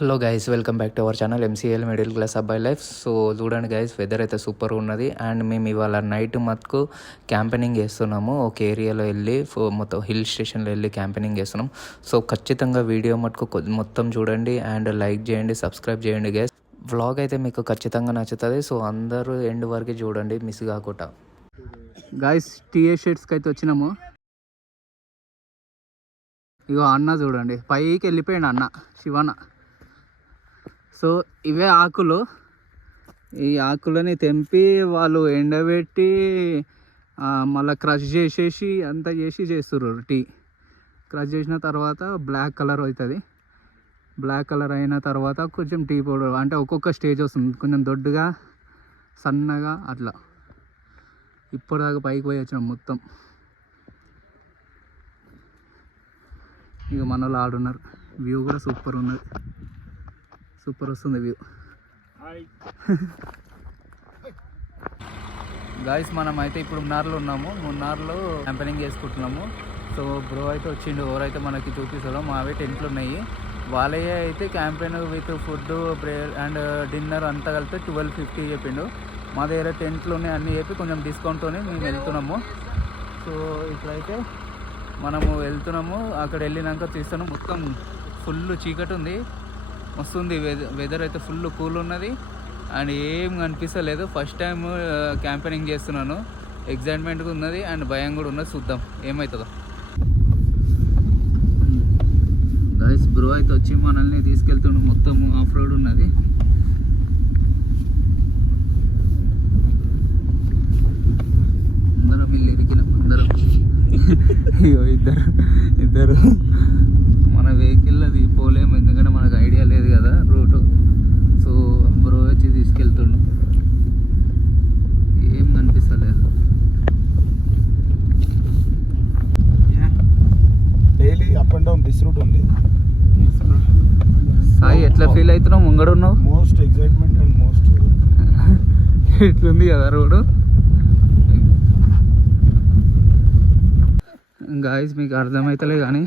Hello guys, welcome back to our channel MCL middle class అబ్బాయి life. So చూడండి guys, weather అయితే super ఉన్నది. And మేము ఇవాళ నైట్ మటుకు క్యాంపెనింగ్ చేస్తున్నాము. ఒక ఏరియాలో వెళ్ళి మొత్తం హిల్ స్టేషన్లో వెళ్ళి క్యాంపెనింగ్ చేస్తున్నాం. సో ఖచ్చితంగా వీడియో మటుకు మొత్తం చూడండి అండ్ లైక్ చేయండి, సబ్స్క్రైబ్ చేయండి గైస్. వ్లాగ్ అయితే మీకు ఖచ్చితంగా నచ్చుతుంది. సో అందరూ ఎండ్ వరకు చూడండి, మిస్ కాకుండా. గైస్, టీఏ షర్ట్స్కి అయితే వచ్చినాము. ఇగో అన్న చూడండి, పైకి వెళ్ళిపోయాడు అన్న శివన్న. సో ఇవే ఆకులు. ఈ ఆకులని తెంపి వాళ్ళు ఎండబెట్టి మళ్ళీ క్రష్ చేసేసి అంతా చేస్తుర్రు. టీ క్రష్ చేసిన తర్వాత బ్లాక్ కలర్ అవుతుంది. బ్లాక్ కలర్ అయిన తర్వాత కొంచెం టీ పౌడర్, అంటే ఒక్కొక్క స్టేజ్ వస్తుంది, కొంచెం దొడ్డుగా సన్నగా అట్లా. ఇప్పటిదాకా పైకి పోయి వచ్చినాం మొత్తం. ఇక మన వాళ్ళు ఆడున్నారు. వ్యూ కూడా సూపర్ ఉన్నది, సూపర్ వస్తుంది వ్యూ. గాయస్, మనం అయితే ఇప్పుడు మున్నార్లో ఉన్నాము. మున్నార్లో క్యాంపెనింగ్ చేసుకుంటున్నాము. సో బ్రో అయితే వచ్చిండు, ఎవరైతే మనకి చూపిస్తాడో. మావే టెంట్లు ఉన్నాయి. వాళ్ళే అయితే campaign with food and dinner అంతా కలిపి 1250 చెప్పిండు. మా దగ్గర టెంట్లు ఉన్నాయి అన్నీ చెప్పి కొంచెం డిస్కౌంట్తోనే మేము వెళ్తున్నాము. సో ఇప్పుడైతే మనము వెళ్తున్నాము. అక్కడ వెళ్ళినాక తీస్తాను. మొత్తం ఫుల్ చీకటి ఉంది, వస్తుంది. వెదర్ అయితే ఫుల్ కూల్ ఉన్నది అండ్ ఏం కనిపిస్తలేదు. ఫస్ట్ టైం క్యాంపెయినింగ్ చేస్తున్నాను. ఎగ్జైట్మెంట్గా ఉన్నది అండ్ భయం కూడా ఉన్నది. చూద్దాం ఏమవుతుందో. గైస్, బ్రో అయితే వచ్చి మనల్ని తీసుకెళ్తున్నాం. మొత్తం ఆఫ్ రోడ్ ఉన్నది. అందరం వీళ్ళు ఇరికినాం. అందరం ఇద్దరు మన వెహికల్ అది పోలేము, ఎందుకంటే మనకు ఐడియా లేదు కదా రూటు. సో బ్రో వచ్చి తీసుకెళ్తుండు. ఏం కనిపిస్తలేదు. Daily up and down this route ఉంది. సాయి, ఎట్లా ఫీల్ అవుతున్నావు? ముంగడు ఉన్నావు. మోస్ట్ ఎగ్జైట్మెంట్ అండ్ మోస్ట్ ఇట్లుంది కదా రోడ్డు. గాయస్, మీకు అర్థమవుతలే కానీ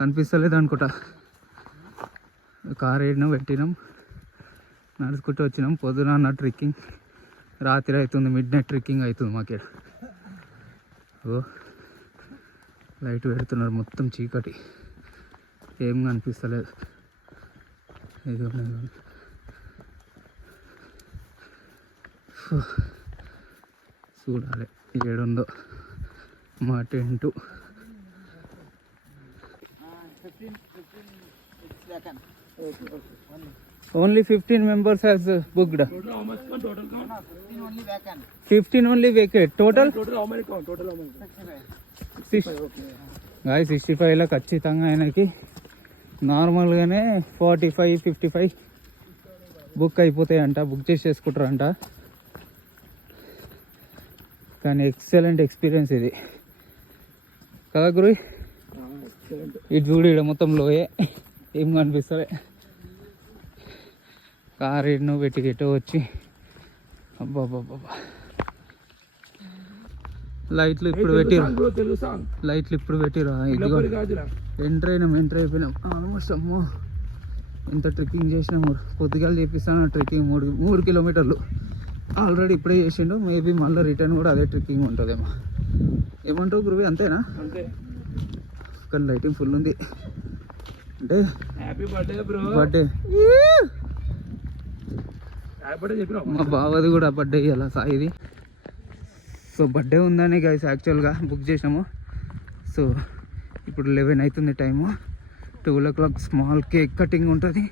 కనిపిస్తలేదు అనుకుంటా. కార్ ఏడినా పెట్టినాం, నడుచుకుంటూ వచ్చినాం. పొద్దున ట్రెక్కింగ్, రాత్రి అవుతుంది, మిడ్ నైట్ ట్రెక్కింగ్ అవుతుంది మాకు. ఓ లైట్ పెడుతున్నారు, మొత్తం చీకటి, ఏం కనిపిస్తలేదు. ఇది చూడాలి ఏడుందో మా tent. Only 15 members has booked. Total how much? Total count? 15 only vacant. 15 only vacant. Total how many count? Total how many? 65. Okay. Guys, 65 ला ఖచ్చితంగా ఆయనకి నార్మల్గానే 45, 55 బుక్ అయిపోతాయంట. బుక్ చేసుకుంటారంట. కానీ ఎక్సలెంట్ ఎక్స్పీరియన్స్ ఇది కదా గురు. ఇటు చూడు, ఇక్కడ మొత్తం లోయే, ఏం కనిపిస్తుంది. కార్ ఎన్నో పెట్టి ఎటో వచ్చి అబ్బాబ్బాబ్బా. లైట్లు ఇప్పుడు పెట్టిరా. ఇదిగో ఎంటర్ అయిపోయినాం ఆల్మోస్ట్. అమ్మో, ఎంత ట్రెక్కింగ్ చేసినాము. పొద్దుగాలు చేపిస్తాను ట్రెక్కింగ్ 3 కిలోమీటర్లు ఆల్రెడీ ఇప్పుడే చేసిండు. మేబీ మళ్ళీ రిటర్న్ కూడా అదే ట్రెక్కింగ్ ఉంటుందేమో. ఏమంటావు గురువి? అంతేనా? అంతే. కానీ లైటింగ్ ఫుల్ ఉంది. అంటే హ్యాపీ బర్త్డే బ్రో. బర్త్డే మా బావది కూడా బర్త్డే ఇవ్వాలా సాయిది. సో బర్త్డే ఉందని గైస్ యాక్చువల్గా బుక్ చేసాము. సో ఇప్పుడు 11 అవుతుంది time. 12 o'clock small cake cutting ఉంటుంది,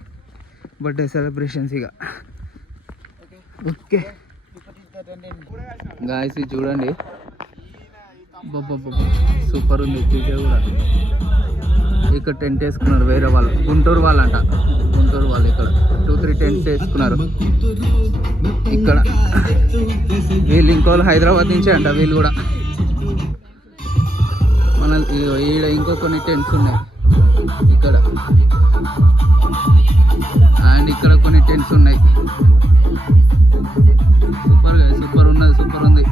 బర్త్డే సెలబ్రేషన్స్. ఇక ఓకే గాయస్, ఇది చూడండి, సూపర్ ఉంది. చూసే కూడా ఇక్కడ టెంట్ వేసుకున్నారు వేరే వాళ్ళు, గుంటూరు వాళ్ళంట. గుంటూరు వాళ్ళు ఇక్కడ 2-3 టెంట్స్ వేసుకున్నారు. ఇక్కడ వీళ్ళు ఇంకోళ్ళు హైదరాబాద్ నుంచే అంట. వీళ్ళు కూడా మన ఈడ ఇంకో కొన్ని టెంట్స్ ఉన్నాయి ఇక్కడ, అండ్ ఇక్కడ కొన్ని టెంట్స్ ఉన్నాయి. సూపర్ ఉన్నది, సూపర్ ఉంది.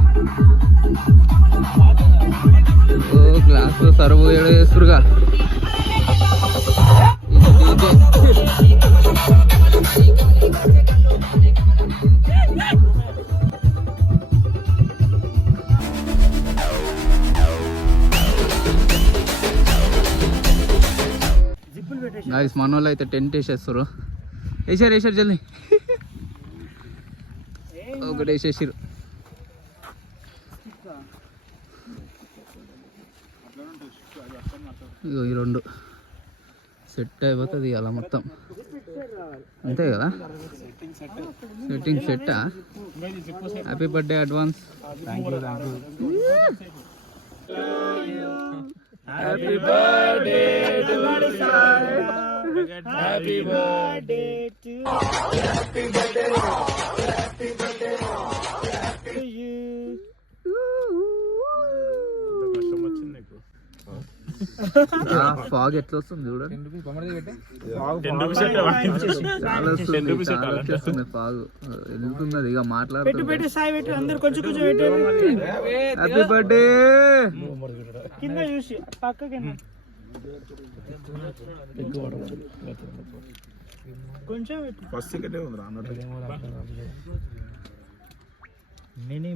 ఓ గ్లాసు సర్వ్ ఏడో చేస్తురుగా. ఇది గాయస్ మన వాళ్ళు అయితే టెంట్ వేసేస్తారు. వేసారు జల్దీ ఒకటి వేసేసారు. ఇగో ఈ 2 సెట్ అయిపోతుంది అలా మొత్తం, అంతే కదా? సెట్టింగ్ సెట్టా? Happy birthday advance. Happy birthday happy birthday fog ఎట్లా వస్తుంది చూడండి, చాలా వస్తుంది ఫాగ్, వెళ్తున్నది ఇక మాట్లాడుతుంది. హ్యాపీ బర్త్డే కింద చూసి పక్కకి కొంచెం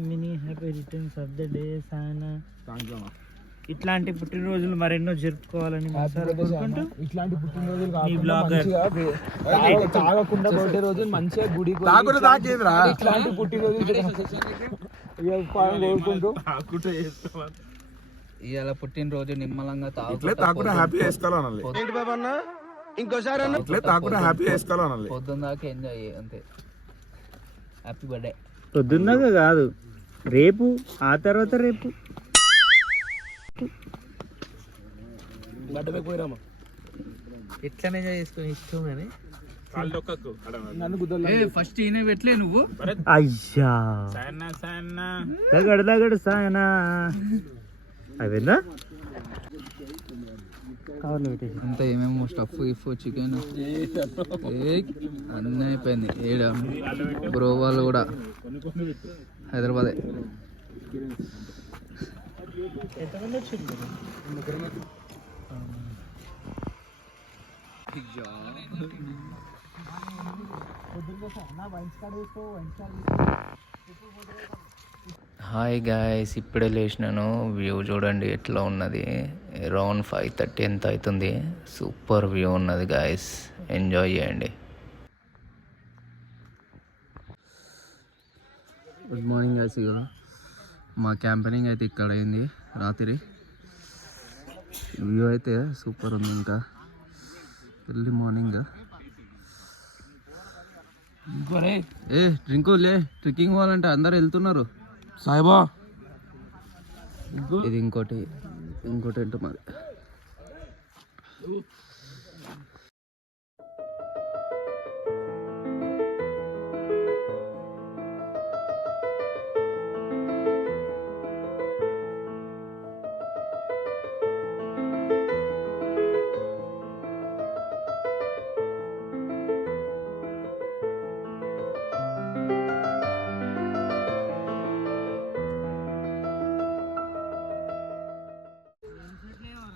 mini happy returns of the day సానా. ఇట్లాంటి పుట్టినరోజులు మరెన్నో జరుపుకోవాలని కోరుకుంటూ ఇట్లాంటి పుట్టినరోజులు ఈ బ్లాగర్ తాగకుండా బర్త్డే రోజు మంచిగా గుడి ఇట్లాంటి పుట్టినరోజులు కోరుకుంటూ ఇవాళ పుట్టినరోజు నిమ్మలంగా హ్యాపీ చేసుకోవాలి. ఇంకోసారి హ్యాపీ చేసుకోవాలి. పొద్దున్న దాకా ఎంజాయ్ అంతే. Happy birthday. పొద్దున్నగా కాదు, రేపు ఆ తర్వాత రేపు. ఎట్లా ఎంజాయ్ చేసుకుని ఇష్టం కానీ ఫస్ట్ ఈయన పెట్టలే నువ్వు. అయ్యా దగడు సాయనా అవేనా అంతా ఏమేమో స్టఫ్ గిఫ్ చికెన్ అన్నీ అయిపోయింది. ఏడ బ్రో వాళ్ళు కూడా హైదరాబాదే. హాయ్ గాయస్, ఇప్పుడే లేచినాను. వ్యూ చూడండి ఎట్లా ఉన్నది. అరౌండ్ 5:30 ఎంత అవుతుంది. సూపర్ వ్యూ ఉన్నది గాయస్, ఎంజాయ్ చేయండి. Good morning guys. ఇక మా క్యాంపెనింగ్ అయితే ఇక్కడ అయింది రాత్రి. వ్యూ అయితే సూపర్ ఉంది. ఇంకా ఎర్లీ మార్నింగ్ డ్రింకులే ట్రెక్కింగ్ పోవాలంటే అందరు వెళ్తున్నారు. సాయిబా ఇది ఇంకోటి ఏంటో మరి.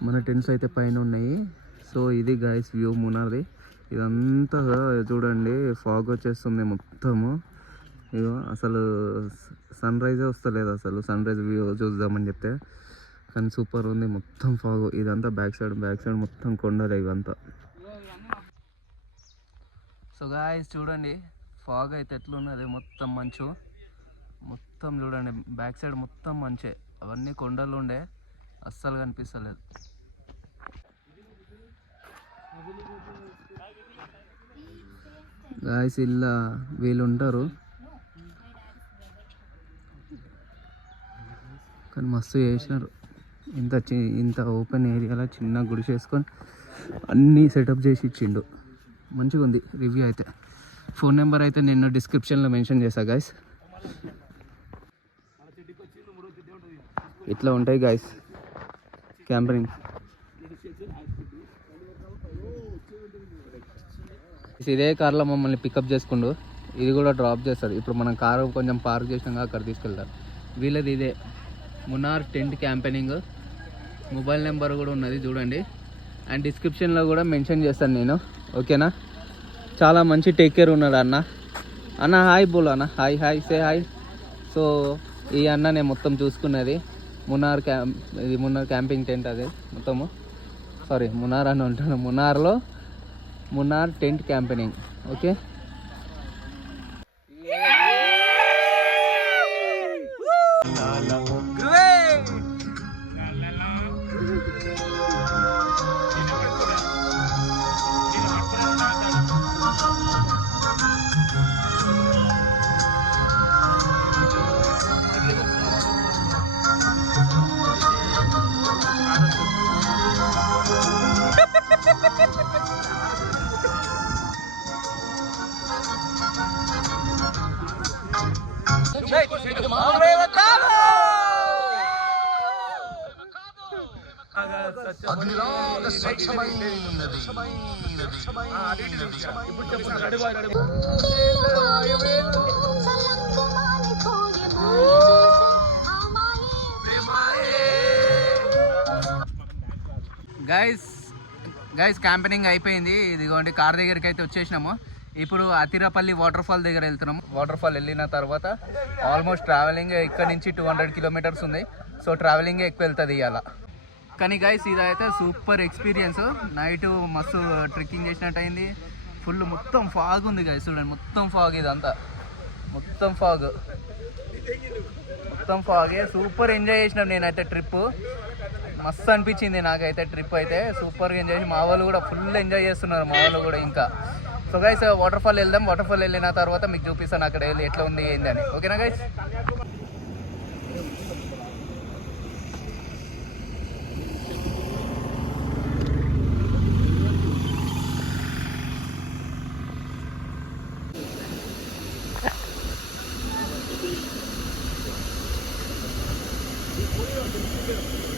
మన టెంట్స్ అయితే పైన ఉన్నాయి. సో ఇది గాయస్ వ్యూ మునార్ది. ఇదంతా చూడండి ఫాగ్ వచ్చేస్తుంది మొత్తము. ఇగో అసలు సన్ రైజే వస్తలేదు. అసలు సన్ రైజ్ వ్యూ చూద్దామని చెప్తే కానీ సూపర్ ఉంది. మొత్తం ఫాగ్. ఇదంతా బ్యాక్ సైడ్ మొత్తం కొండలు ఇవంతా. సో గాయస్ చూడండి ఫాగ్ అయితే ఎట్లున్నది. మొత్తం మంచు మొత్తం చూడండి. బ్యాక్ సైడ్ మొత్తం మంచే. అవన్నీ కొండలు ఉండే అస్సలు కనిపిస్తలేదు. గాయస్ ఇలా వీళ్ళు ఉంటారు కానీ మస్తు చేసినారు. ఇంత ఓపెన్ ఏరియాలో చిన్న గుడి చేసుకొని అన్నీ సెటప్ చేసి ఇచ్చిండు. మంచిగా ఉంది రివ్యూ అయితే. ఫోన్ నెంబర్ అయితే నేను డిస్క్రిప్షన్లో మెన్షన్ చేశా గాయస్. ఇట్లా ఉంటాయి గాయస్ క్యాంపరింగ్. ఇదే కార్లో మమ్మల్ని పికప్ చేసుకుండు. ఇది కూడా డ్రాప్ చేస్తాడు. ఇప్పుడు మనం కారు కొంచెం పార్క్ చేసినాక అక్కడ తీసుకెళ్తారు. వీళ్ళది ఇదే Munnar tent campaigning. Mobile number కూడా ఉన్నది చూడండి. అండ్ డిస్క్రిప్షన్లో కూడా మెన్షన్ చేస్తాను నేను, ఓకేనా? చాలా మంచి టేక్ కేర్ ఉన్నాడు అన్న. హాయ్ బోలు అన్న. Hi say hi. సో ఈ అన్ననే మొత్తం చూసుకున్నది. మునార్ క్యాంపింగ్ టెంట్ అది మొత్తము. సారీ మునార్ అని ఉంటాను. మునార్లో Munnar tent campaigning. Okay, guys campaigning అయిపోయింది. ఇదిగోండి కార్ దగ్గరికి అయితే వచ్చేసినాము. ఇప్పుడు అతిరపల్లి వాటర్ ఫాల్ దగ్గర వెళ్తున్నాము. వాటర్ ఫాల్ వెళ్ళిన తర్వాత ఆల్మోస్ట్ ట్రావెలింగ్ ఇక్కడ నుంచి 200 కిలోమీటర్స్ ఉంది. సో ట్రావెలింగే ఎక్కువ వెళ్తుంది ఇవాళ. కానీ గైస్ ఇదైతే సూపర్ ఎక్స్పీరియన్స్. నైట్ మస్తు ట్రెక్కింగ్ చేసినట్టు అయింది. ఫుల్ మొత్తం ఫాగ్ ఉంది గైస్, చూడండి మొత్తం ఫాగ్, ఇదంతా మొత్తం ఫాగే. సూపర్ ఎంజాయ్ చేసినాం నేనైతే. ట్రిప్ మస్తు అనిపించింది నాకైతే. ట్రిప్ అయితే సూపర్గా ఎంజాయ్ చేసి మా వాళ్ళు కూడా ఫుల్ ఎంజాయ్ చేస్తున్నారు, మా వాళ్ళు కూడా ఇంకా. సో గైస్ వాటర్ ఫాల్ వెళ్దాం. వాటర్ ఫాల్ వెళ్ళిన తర్వాత మీకు చూపిస్తాను అక్కడ వెళ్ళి ఎట్లా ఉంది ఏంది అని. ఓకేనా గైస్? Thank you.